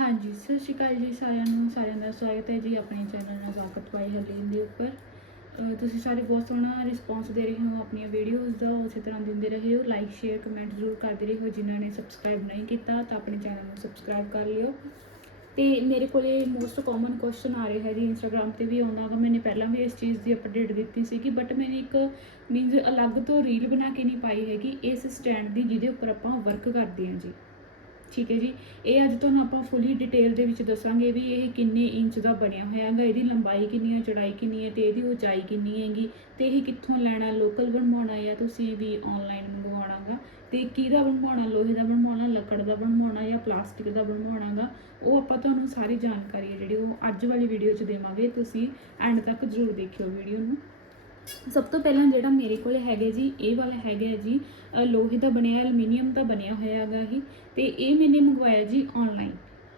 ਹਾਂਜੀ, ਸਤਿ ਸ਼੍ਰੀ ਅਕਾਲ ਜੀ ਸਾਰਿਆਂ ਨੂੰ, ਸਾਰਿਆਂ ਦਾ ਸਵਾਗਤ ਹੈ ਜੀ ਆਪਣੇ ਚੈਨਲ ਨਜ਼ਾਕਤ ਬਾਈ ਹਲੀਮ ਦੇ ਉੱਪਰ। ਤੁਸੀਂ ਸਾਰੇ ਬਹੁਤ ਸੋਹਣਾ ਰਿਸਪੌਂਸ ਦੇ ਰਹੇ ਹੋ ਆਪਣੀਆਂ ਵੀਡੀਓਜ਼ ਦਾ, ਉਸੇ ਤਰ੍ਹਾਂ ਦਿੰਦੇ ਰਹੇ ਹੋ। ਲਾਈਕ ਸ਼ੇਅਰ ਕਮੈਂਟ ਜ਼ਰੂਰ ਕਰਦੇ ਰਹੋ, ਜਿਨ੍ਹਾਂ ਨੇ ਸਬਸਕ੍ਰਾਈਬ ਨਹੀਂ ਕੀਤਾ ਤਾਂ ਆਪਣੇ ਚੈਨਲ ਨੂੰ ਸਬਸਕ੍ਰਾਈਬ ਕਰ ਲਿਓ। ਤੇ ਮੇਰੇ ਕੋਲੇ ਮੋਸਟ ਕਾਮਨ ਕੁਐਸਚਨ ਆ ਰਿਹਾ ਹੈ ਜੀ ਇੰਸਟਾਗ੍ਰam ਤੇ ਵੀ ਆਉਂਦਾ ਗਾ ਮੈਨੇ ਪਹਿਲਾਂ ਵੀ ਇਸ ਚੀਜ਼ ਦੀ ਅਪਡੇਟ ਦਿੱਤੀ ਸੀ ਕਿ ਬਟ ਮੈਨੇ ਇੱਕ ਮੀਨਸ ਅਲੱਗ ਤੋਂ ਰੀਲ ਬਣਾ ਕੇ ਨਹੀਂ ਪਾਈ ਹੈਗੀ, ਇਸ ਸਟੈਂਡ ਦੀ ਜਿਹਦੇ ਉੱਪਰ ਆਪਾਂ ਵਰਕ ਕਰਦੇ ਹਾਂ ਜੀ। ਠੀਕ ਹੈ ਜੀ। ਇਹ ਅੱਜ ਤੁਹਾਨੂੰ ਆਪਾਂ ਫੁੱਲੀ ਡਿਟੇਲ ਦੇ ਵਿੱਚ ਦੱਸਾਂਗੇ ਵੀ ਇਹ ਕਿੰਨੇ ਇੰਚ ਦਾ ਬਣਿਆ ਹੋਇਆ ਹੈਗਾ, ਇਹਦੀ ਲੰਬਾਈ ਕਿੰਨੀ ਹੈ, ਚੌੜਾਈ ਕਿੰਨੀ ਹੈ ਤੇ ਇਹਦੀ ਉਚਾਈ ਕਿੰਨੀ ਹੈਗੀ ਤੇ ਇਹ ਕਿੱਥੋਂ ਲੈਣਾ ਲੋਕਲ ਬਣਵਾਉਣਾ ਜਾਂ ਤੁਸੀਂ ਵੀ ਆਨਲਾਈਨ ਮੰਗਵਾਉਣਾਗਾ ਤੇ ਕਿਹਦਾ ਬਣਵਾਉਣਾ, ਲੋਹੇ ਦਾ ਬਣਵਾਉਣਾ, ਲੱਕੜ ਦਾ ਬਣਵਾਉਣਾ ਜਾਂ ਪਲਾਸਟਿਕ ਦਾ ਬਣਵਾਉਣਾਗਾ ਉਹ ਆਪਾਂ ਤੁਹਾਨੂੰ ਸਾਰੀ ਜਾਣਕਾਰੀ ਹੈ ਜਿਹੜੀ ਉਹ ਅੱਜ ਵਾਲੀ ਵੀਡੀਓ 'ਚ ਦੇਵਾਂਗੇ, ਤੁਸੀਂ ਐਂਡ ਤੱਕ ਜ਼ਰੂਰ ਦੇਖਿਓ ਵੀਡੀਓ ਨੂੰ। ਸਭ ਤੋਂ ਪਹਿਲਾਂ ਜਿਹੜਾ ਮੇਰੇ ਕੋਲ ਹੈਗਾ ਜੀ, ਇਹ ਵਾਲਾ ਹੈਗਾ ਜੀ ਲੋਹੇ ਦਾ ਬਣਿਆ, ਐਲੂਮੀਨੀਅਮ ਦਾ ਬਣਿਆ ਹੋਇਆ ਹੈਗਾ ਇਹ, ਤੇ ਇਹ ਮੈਨੇ ਮੰਗਵਾਇਆ ਜੀ ਆਨਲਾਈਨ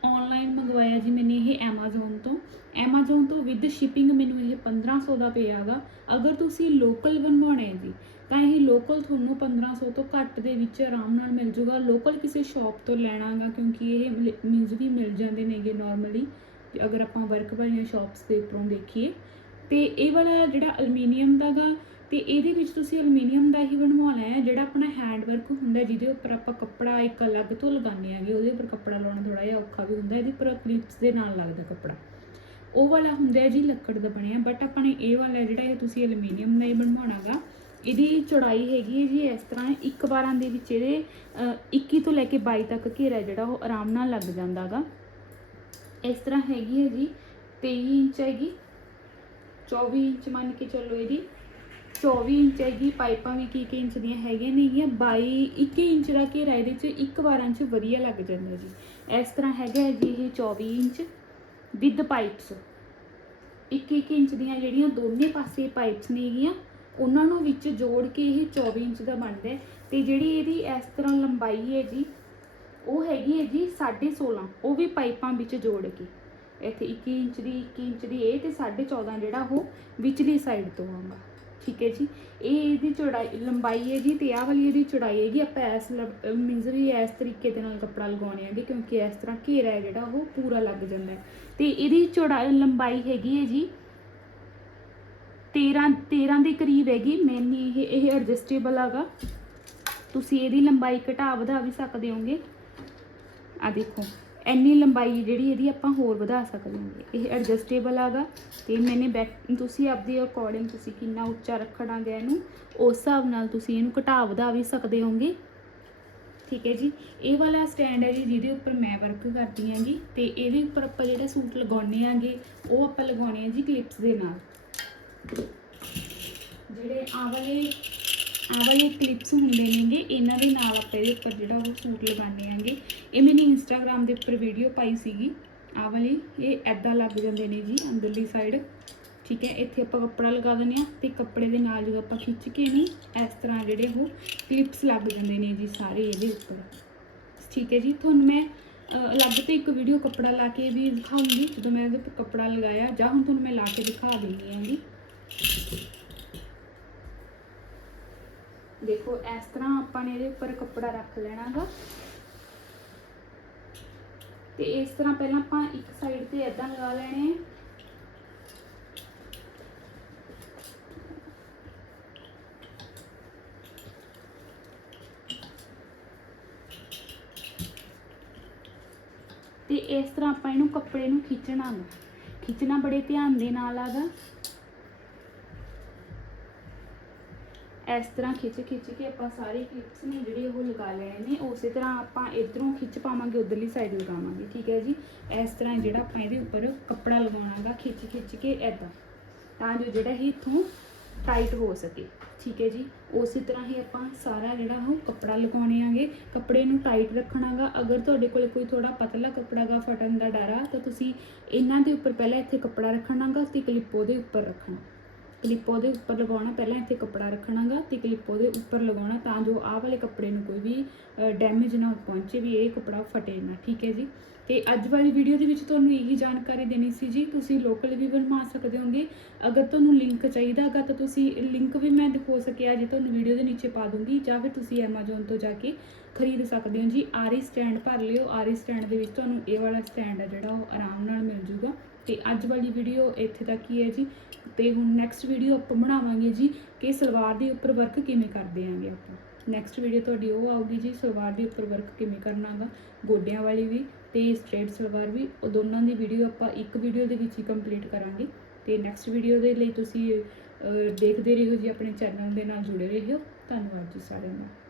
ਆਨਲਾਈਨ ਮੰਗਵਾਇਆ ਜੀ ਮੈਨੇ ਇਹ Amazon ਤੋਂ। Amazon ਤੋਂ ਵਿਦ ਸ਼ਿਪਿੰਗ ਮੈਨੂੰ ਇਹ 1500 ਦਾ ਪਿਆਗਾ ਅਗਰ ਤੁਸੀਂ ਲੋਕਲ ਬਣਵਾਉਣਾ ਹੈ ਜੀ, ਤਾਂ ਇਹ ਲੋਕਲ ਤੁਹਾਨੂੰ 1500 ਤੋਂ ਘੱਟ ਦੇ ਵਿੱਚ ਆਰਾਮ ਨਾਲ ਮਿਲ ਜੂਗਾ। ਲੋਕਲ ਕਿਸੇ ਸ਼ਾਪ ਤੋਂ ਲੈਣਾਗਾ ਕਿਉਂਕਿ ਇਹ ਮੀਨਸ ਵੀ ਮਿਲ ਜਾਂਦੇ ਨੇਗੇ ਨਾਰਮਲੀ ਅਗਰ ਆਪਾਂ ਵਰਕ ਵਾਲੀਆਂ ਸ਼ਾਪਸ ਦੇ ਉੱਪਰੋਂ ਦੇਖੀਏ ਤੇ ਇਹ ਵਾਲਾ ਜਿਹੜਾ ਐਲੂਮੀਨੀਅਮ ਦਾਗਾ ਤੇ ਇਹਦੇ ਵਿੱਚ ਤੁਸੀਂ ਅਲਮੀਨੀਅਮ ਦਾ ਹੀ ਬਣਵਾਉਣਾ ਹੈ ਜਿਹੜਾ ਆਪਣਾ ਹੈਂਡ ਵਰਕ ਹੁੰਦਾ ਜਿਹਦੇ ਉੱਪਰ ਆਪਾਂ ਕੱਪੜਾ ਇੱਕ ਅਲੱਗ ਤੋਂ ਲਗਾਉਂਦੇ ਆਗੇ ਉਹਦੇ ਉੱਪਰ ਕੱਪੜਾ ਲਾਉਣਾ ਥੋੜਾ ਜਿਹਾ ਔਖਾ ਵੀ ਹੁੰਦਾ ਇਹਦੇ ਉੱਪਰ ਕਲਿਪਸ ਦੇ ਨਾਲ ਲੱਗਦਾ ਕੱਪੜਾ। ਉਹ ਵਾਲਾ ਹੁੰਦਾ ਹੈ ਜੀ ਲੱਕੜ ਦਾ ਬਣਿਆ ਬਟ ਆਪਾਂ ਨੇ ਇਹ ਵਾਲਾ ਜਿਹੜਾ ਇਹ ਤੁਸੀਂ ਐਲੂਮੀਨੀਅਮ ਦਾ ਹੀ ਬਣਵਾਉਣਾਗਾ ਇਹਦੀ ਚੌੜਾਈ ਹੈਗੀ ਹੈ ਜੀ ਇਸ ਤਰ੍ਹਾਂ ਇੱਕ ਵਾਰਾਂ ਦੇ ਵਿੱਚ ਇਹਦੇ ਅ, 21 ਤੋਂ ਲੈ ਕੇ 22 ਤੱਕ ਘੇਰਾ ਜਿਹੜਾ ਉਹ ਆਰਾਮ ਨਾਲ ਲੱਗ ਜਾਂਦਾਗਾ ਇਸ ਤਰ੍ਹਾਂ ਹੈਗੀ ਹੈ ਜੀ 23 ਇੰਚ ਹੈਗੀ। 24 ਇੰਚ ਮੰਨ ਕੇ ਚੱਲੋ ਇਹਦੀ। 24 ਇੰਚ ਹੈਗੀ ਪਾਈਪਾਂ ਵੀ ਕੀ ਕੀ ਇੰਚ ਦੀਆਂ ਹੈਗੀਆਂ ਨੇਗੀਆਂ। 22 21 ਇੰਚ ਦਾ ਘੇਰਾ ਇਹਦੇ 'ਚ ਇੱਕ ਵਾਰਾਂ 'ਚ ਵਧੀਆ ਲੱਗ ਜਾਂਦਾ ਜੀ। ਇਸ ਤਰ੍ਹਾਂ ਹੈਗਾ ਹੈ ਜੀ ਇਹ 24 ਇੰਚ ਵਿਦ ਪਾਈਪਸ। 21 ਇੰਚ ਦੀਆਂ ਜਿਹੜੀਆਂ ਦੋਨੇ ਪਾਸੇ ਪਾਈਪਸ ਨੇਗੀਆਂ, ਉਹਨਾਂ ਨੂੰ ਵਿੱਚ ਜੋੜ ਕੇ ਇਹ 24 ਇੰਚ ਦਾ ਬਣਦਾ ਹੈ। ਤੇ ਜਿਹੜੀ ਇਹਦੀ ਇਸ ਤਰ੍ਹਾਂ ਲੰਬਾਈ ਹੈ ਜੀ, ਉਹ ਹੈਗੀ ਹੈ ਜੀ 16.5 ਉਹ ਵੀ ਪਾਈਪਾਂ ਵਿੱਚ ਜੋੜ ਕੇ। ਇੱਥੇ 21 ਇੰਚ ਦੀ 21 ਇੰਚ ਦੀ ਇਹ ਤੇ 14.5 ਜਿਹੜਾ ਉਹ ਵਿਚਲੀ ਸਾਈਡ ਤੋਂ ਆਉਂਦਾ ਠੀਕ ਹੈ ਜੀ? ਇਹ ਇਹਦੀ ਚੌੜਾਈ, ਲੰਬਾਈ ਹੈ ਜੀ ਤੇ ਆਹ ਵਾਲੀ ਇਹਦੀ ਚੌੜਾਈ ਹੈਗੀ, ਆਪਾਂ ਇਸ ਮੀਨਸ ਵੀ ਇਸ ਤਰੀਕੇ ਦੇ ਨਾਲ ਕੱਪੜਾ ਲਗਾਉਣੇ ਹੈਗੇ, ਕਿਉਂਕਿ ਇਸ ਤਰ੍ਹਾਂ ਘੇਰਾ ਹੈ ਜਿਹੜਾ ਉਹ ਪੂਰਾ ਲੱਗ ਜਾਂਦਾ ਹੈ। ਤੇ ਇਹਦੀ ਚੌੜਾਈ, ਲੰਬਾਈ ਹੈਗੀ ਹੈ ਜੀ 13 13 ਦੇ ਕਰੀਬ ਹੈਗੀ ਮੈਨੀ ਇਹ ਇਹ ਐਡਜਸਟੇਬਲ ਹੈਗਾ। ਤੁਸੀਂ ਇਹਦੀ ਲੰਬਾਈ ਘਟਾ ਵਧਾ ਵੀ ਸਕਦੇ ਹੋਗੇ। ਆ ਦੇਖੋ। ਇੰਨੀ ਲੰਬਾਈ ਜਿਹੜੀ ਇਹਦੀ ਆਪਾਂ ਹੋਰ ਵਧਾ ਸਕਦੇ ਹਾਂ। ਇਹ ਐਡਜਸਟੇਬਲ ਆਗਾ ਤੇ ਮੈਨੇ ਬੈਕ ਤੁਸੀਂ ਆਪਦੇ ਅਕੋਰਡਿੰਗ ਤੁਸੀਂ ਕਿੰਨਾ ਉੱਚਾ ਰੱਖਣਾ ਗਿਆ ਇਹਨੂੰ, ਉਸ ਹਿਸਾਬ ਨਾਲ ਤੁਸੀਂ ਇਹਨੂੰ ਘਟਾ ਵਧਾ ਵੀ ਸਕਦੇ ਹੋਗੇ। ਠੀਕ ਹੈ ਜੀ? ਇਹ ਵਾਲਾ ਸਟੈਂਡ ਹੈ ਜੀ ਜਿਹਦੇ ਉੱਪਰ ਮੈਂ ਵਰਕ ਕਰਦੀ ਆਂਗੀ ਤੇ ਇਹਦੇ ਉੱਪਰ ਆਪਾਂ ਜਿਹੜਾ ਸੂਟ ਲਗਾਉਣੇ ਆਂਗੇ ਉਹ ਆਪਾਂ ਲਗਾਉਣੇ ਆ ਜੀ ਕਲਿੱਪਸ ਦੇ ਨਾਲ। ਜਿਹੜੇ ਆ ਵਾਲੇ ਆਹ ਵਾਲੇ ਕਲਿੱਪਸ ਹੁੰਦੇ ਨੇਗੇ, ਇਹਨਾਂ ਦੇ ਨਾਲ ਆਪਾਂ ਇਹਦੇ ਉੱਪਰ ਜਿਹੜਾ ਉਹ ਸੂਟ ਲਗਾਉਂਦੇ ਆਂਗੇ। ਇਹ ਮੈंने ਇੰਸਟਾਗ੍ਰam ਦੇ ਉੱਪਰ ਵੀਡੀਓ ਪਾਈ ਸੀਗੀ। ਆਹ ਵਾਲੀ, ਇਹ ਐਦਾਂ ਲੱਗ ਜਾਂਦੇ ਨੇ ਜੀ, ਅੰਦਰਲੀ ਸਾਈਡ ਠੀਕ ਹੈ, ਇੱਥੇ ਆਪਾਂ ਕੱਪੜਾ ਲਗਾ ਦਿੰਦੇ ਆ ਤੇ ਕੱਪੜੇ ਦੇ ਨਾਲ ਜਦੋਂ ਆਪਾਂ ਖਿੱਚ ਕੇ ਨਹੀਂ ਇਸ ਤਰ੍ਹਾਂ ਜਿਹੜੇ ਉਹ ਕਲਿੱਪਸ ਲੱਗ ਜਾਂਦੇ ਨੇ ਜੀ ਸਾਰੇ ਇਹਦੇ ਉੱਪਰ। ਠੀਕ ਹੈ ਜੀ, ਤੁਹਾਨੂੰ ਮੈਂ ਅਲੱਗ ਤੋਂ ਇੱਕ ਵੀਡੀਓ ਕੱਪੜਾ ਲਾ ਕੇ ਵੀ ਦਿਖਾਉਂਗੀ, ਜਦੋਂ ਮੈਂ ਇਹਦੇ ਉੱਪਰ ਕੱਪੜਾ ਲਗਾਇਆ, ਜਾਂ ਹੁਣ ਤੁਹਾਨੂੰ ਮੈਂ ਲਾ ਕੇ ਦਿਖਾ ਦਿੰਦੀ ਆਂਗੀ। ਦੇਖੋ, ਇਸ ਤਰ੍ਹਾਂ ਆਪਾਂ ਨੇ ਇਹਦੇ ਉੱਪਰ ਕੱਪੜਾ ਰੱਖ ਲੈਣਾਗਾ। ਤੇ ਇਸ ਤਰ੍ਹਾਂ ਪਹਿਲਾਂ ਆਪਾਂ ਇੱਕ ਸਾਈਡ ਤੇ ਇਦਾਂ ਲਗਾ ਲੈਣੇ ਤੇ ਇਸ ਤਰ੍ਹਾਂ ਆਪਾਂ ਇਹਨੂੰ ਕੱਪੜੇ ਨੂੰ ਖਿੱਚਣਾ ਗਾ। ਖਿੱਚਣਾ ਬੜੇ ਧਿਆਨ ਦੇ ਨਾਲ ਆਗਾ। ਇਸ ਤਰ੍ਹਾਂ ਖਿੱਚ ਖਿੱਚ ਕੇ ਆਪਾਂ ਸਾਰੇ ਕਲਿੱਪਸ ਨੇ ਜਿਹੜੇ ਉਹ ਲਗਾ ਲੈਣੇ ਨੇ, ਉਸੇ ਤਰ੍ਹਾਂ ਆਪਾਂ ਇਧਰੋਂ ਖਿੱਚ ਪਾਵਾਂਗੇ, ਉਧਰਲੀ ਸਾਈਡ ਲਗਾਵਾਂਗੇ, ਠੀਕ ਹੈ ਜੀ? ਇਸ ਤਰ੍ਹਾਂ ਜਿਹੜਾ ਆਪਾਂ ਇਹਦੇ ਉੱਪਰ ਕੱਪੜਾ ਲਗਾਉਣਾਗਾ, ਖਿੱਚ ਖਿੱਚ ਕੇ ਐਦਾਂ ਤਾਂ ਜੋ ਜਿਹੜਾ ਇਹ ਇਥੋਂ ਟਾਈਟ ਹੋ ਸਕੇ, ਠੀਕ ਹੈ ਜੀ? ਉਸੇ ਤਰ੍ਹਾਂ ਹੀ ਆਪਾਂ ਸਾਰਾ ਜਿਹੜਾ ਉਹ ਕੱਪੜਾ ਲਗਾਉਣੇ ਆਂਗੇ, ਕੱਪੜੇ ਨੂੰ ਟਾਈਟ ਰੱਖਣਾਗਾ, ਅਗਰ ਤੁਹਾਡੇ ਕੋਲ ਕੋਈ ਥੋੜਾ ਪਤਲਾ ਕੱਪੜਾ ਗਾ ਫਟਣ ਦਾ ਡਰ ਆ, ਤਾਂ ਤੁਸੀਂ ਇਹਨਾਂ ਦੇ ਉੱਪਰ ਪਹਿਲਾਂ ਇੱਥੇ ਕੱਪੜਾ ਰੱਖਣਾਗਾ, ਤੇ ਕਲਿੱਪ ਉਹਦੇ ਉੱਪਰ ਰੱਖਣਾ। ਕਲਿੱਪ ਉਹਦੇ ਉੱਪਰ ਲਗਾਉਣਾ, ਪਹਿਲਾਂ ਇੱਥੇ ਕੱਪੜਾ ਰੱਖਣਾਗਾ ਤੇ ਕਲਿੱਪ ਉਹਦੇ ਉੱਪਰ ਲਗਾਉਣਾ ਤਾਂ ਜੋ ਆਹ ਵਾਲੇ ਕੱਪੜੇ ਨੂੰ ਕੋਈ ਵੀ ਡੈਮੇਜ ਨਾ ਪਹੁੰਚੇ ਵੀ ਇਹ ਕੱਪੜਾ ਫਟੇ ਨਾ, ਠੀਕ ਹੈ ਜੀ? ਤੇ ਅੱਜ ਵਾਲੀ ਵੀਡੀਓ ਦੇ ਵਿੱਚ ਤੁਹਾਨੂੰ ਇਹੀ ਜਾਣਕਾਰੀ ਦੇਣੀ ਸੀ ਜੀ, ਤੁਸੀਂ ਲੋਕਲ ਵੀ ਬਣਵਾ ਸਕਦੇ ਹੋਗੇ। ਅਗਰ ਤੁਹਾਨੂੰ ਲਿੰਕ ਚਾਹੀਦਾ ਹੈਗਾ ਤਾਂ ਤੁਸੀਂ ਲਿੰਕ ਵੀ ਮੈਂ ਹੋ ਸਕਿਆ, ਜੇ ਤੁਹਾਨੂੰ ਵੀਡੀਓ ਦੇ ਨੀਚੇ ਪਾ ਦੂੰਗੀ, ਜਾਂ ਫਿਰ ਤੁਸੀਂ Amazon ਤੋਂ ਜਾ ਕੇ ਖਰੀਦ ਸਕਦੇ ਹੋ ਜੀ। ਆਰੀ ਸਟੈਂਡ ਭਰ ਲਿਓ ਆਰੀ ਸਟੈਂਡ ਦੇ ਵਿੱਚ ਤੁਹਾਨੂੰ ਇਹ ਵਾਲਾ ਸਟੈਂਡ ਹੈ ਜਿਹੜਾ ਉਹ ਆਰਾਮ ਨਾਲ ਮਿਲ ਜੂਗਾ। ਤੇ ਅੱਜ ਵਾਲੀ ਵੀਡੀਓ ਇੱਥੇ ਤੱਕ ਹੀ ਹੈ ਜੀ। ਤੇ ਹੁਣ ਨੈਕਸਟ ਵੀਡੀਓ ਆਪਾਂ ਬਣਾਵਾਂਗੇ ਜੀ ਕਿ ਸਲਵਾਰ ਦੇ ਉੱਪਰ ਵਰਕ ਕਿਵੇਂ ਕਰਦੇ ਆਂਗੇ ਆਪਾਂ। ਨੈਕਸਟ ਵੀਡੀਓ ਤੁਹਾਡੀ ਉਹ ਆਊਗੀ ਜੀ ਸਲਵਾਰ ਦੇ ਉੱਪਰ ਵਰਕ ਕਿਵੇਂ ਕਰਨਾਗਾ ਗੋਡਿਆਂ ਵਾਲੀ ਵੀ ਤੇ ਸਟ੍ਰੇਟ ਸਲਵਾਰ ਵੀ ਉਹ ਦੋਨਾਂ ਦੀ ਵੀਡੀਓ ਆਪਾਂ ਇੱਕ ਵੀਡੀਓ ਦੇ ਵਿੱਚ ਹੀ ਕੰਪਲੀਟ ਕਰਾਂਗੇ। ਤੇ ਨੈਕਸਟ ਵੀਡੀਓ ਦੇ ਲਈ ਤੁਸੀਂ ਅਹ, ਦੇਖਦੇ ਰਹੋ ਜੀ ਆਪਣੇ ਚੈਨਲ ਦੇ ਨਾਲ ਜੁੜੇ ਰਹੋ। ਧੰਨਵਾਦ ਜੀ ਸਾਰਿਆਂ ਦਾ।